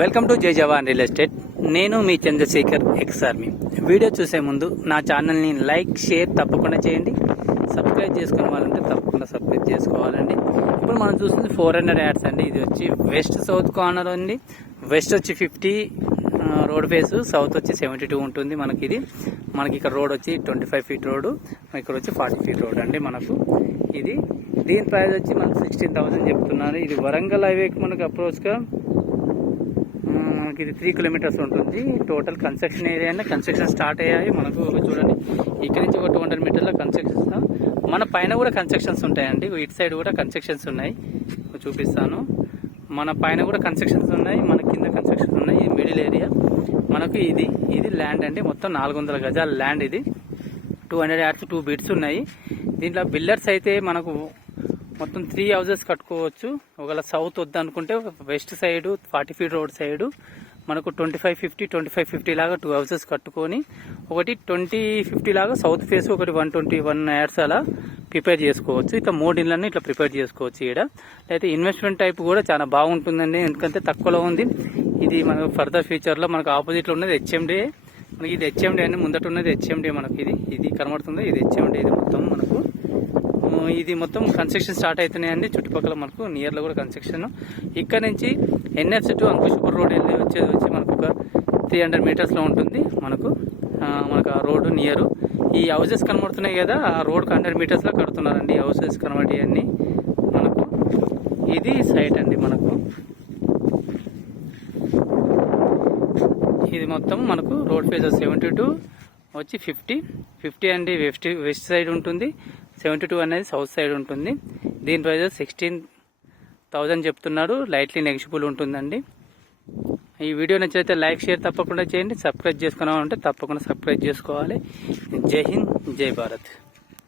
Welcome to జై జవాన్ real estate. నేను మీ Chandrasekhar ex army. Video చూసే ముందు నా ఛానల్ని లైక్ షేర్ తప్పకుండా చేయండి. సబ్స్క్రైబ్ చేసుకునే వాళ్ళంటే తప్పకుండా సబ్స్క్రైబ్ చేసుకోవాలండి. ఇప్పుడు మనం చూస్తుంది 400 యాడ్స్ అండి. ఇది వచ్చి వెస్ట్ సౌత్ కార్నర్ ఉంది. వెస్ట్ వచ్చి 50 రోడ్ ఫేస్, సౌత్ వచ్చి 72 ఉంటుంది. మనకి ఇక్కడ రోడ్ వచ్చి 25 ఫీట్ రోడ్, ఇక్కడ వచ్చి 40 ఫీట్ రోడ్ అండి. మనకు దీని ప్రైస్ వచ్చి మనకు 16,000 చెప్తున్నారు. ఇది వరంగల్ హైవేకి మనకు అప్రోచ్గా మనకి 3 కిలోమీటర్స్ ఉంటుంది. టోటల్ కన్స్ట్రక్షన్ ఏరియా అండి. కన్స్ట్రక్షన్ స్టార్ట్ అయ్యాయి. మనకు చూడండి, ఇక్కడ నుంచి ఒక 200 మీటర్ల కన్స్ట్రక్షన్స్, మన పైన కూడా కన్స్ట్రక్షన్స్ ఉంటాయండి. ఇటు సైడ్ కూడా కన్స్ట్రక్షన్స్ ఉన్నాయి, చూపిస్తాను. మన పైన కూడా కన్స్ట్రక్షన్స్ ఉన్నాయి, మన కింద కన్స్ట్రక్షన్స్ ఉన్నాయి. ఈ మిడిల్ ఏరియా మనకు ఇది ల్యాండ్ అండి. మొత్తం 400 గజాల ల్యాండ్. ఇది 200 యార్డ్స్ 2 బిట్స్ ఉన్నాయి. దీంట్లో బిల్డర్స్ అయితే మనకు మొత్తం 3 హౌజెస్ కట్టుకోవచ్చు. ఒకవేళ సౌత్ వద్దనుకుంటే west side 40 feet road side మనకు 25-50 లాగా 2 హౌసెస్ కట్టుకొని, ఒకటి 20-50 లాగా సౌత్ ఫేస్, ఒకటి 121 యార్డ్స్ అలా ప్రిపేర్ చేసుకోవచ్చు. ఇట్లా 3 ఇళ్ళని ఇట్లా ప్రిపేర్ చేసుకోవచ్చు. ఇక్కడ అయితే ఇన్వెస్ట్మెంట్ టైప్ కూడా చాలా బాగుంటుందండి, ఎందుకంటే తక్కువలో ఉంది. ఇది మనకు ఫర్దర్ ఫ్యూచర్లో మనకు ఆపోజిట్లో ఉన్నది హెచ్ఎండి. మనకి ఇది హెచ్ఎండి అండి. ముందట ఉన్నది హెచ్ఎండి. మనకి ఇది కనబడుతుంది. ఇది హెచ్ఎండి. ఇది మొత్తం మనకు ఇది మొత్తం కన్స్ట్రక్షన్ స్టార్ట్ అవుతున్నాయండి. చుట్టుపక్కల మనకు నియర్లో కూడా కన్స్ట్రక్షన్. ఇక్కడ నుంచి NH టు అంకుష్పూర్ రోడ్ వచ్చేది వచ్చి మనకు ఒక 300 మీటర్స్లో ఉంటుంది. మనకు ఆ రోడ్డు నియరు. ఈ హౌసెస్ కనబడుతున్నాయి కదా, ఆ రోడ్కి 100 మీటర్స్లో కడుతున్నారండి. హౌసెస్ కనబడి అన్ని మనకు ఇది సైట్ అండి. మనకు ఇది మొత్తం మనకు రోడ్ ఫేస్ 72 వచ్చి 50 అండి. వెస్ట్ సైడ్ ఉంటుంది. 72 అనేది సౌత్ సైడ్ ఉంటుంది. దీని ప్రైస్ 16,000 చెప్తున్నారు. లైట్లీ నెగిషిబుల్ ఉంటుందండి. ఈ వీడియో నచ్చితే లైక్ షేర్ తప్పకుండా చేయండి. సబ్స్క్రైబ్ చేసుకున్నామంటే తప్పకుండా సబ్స్క్రైబ్ చేసుకోవాలి. జై హింద్, జై భారత్.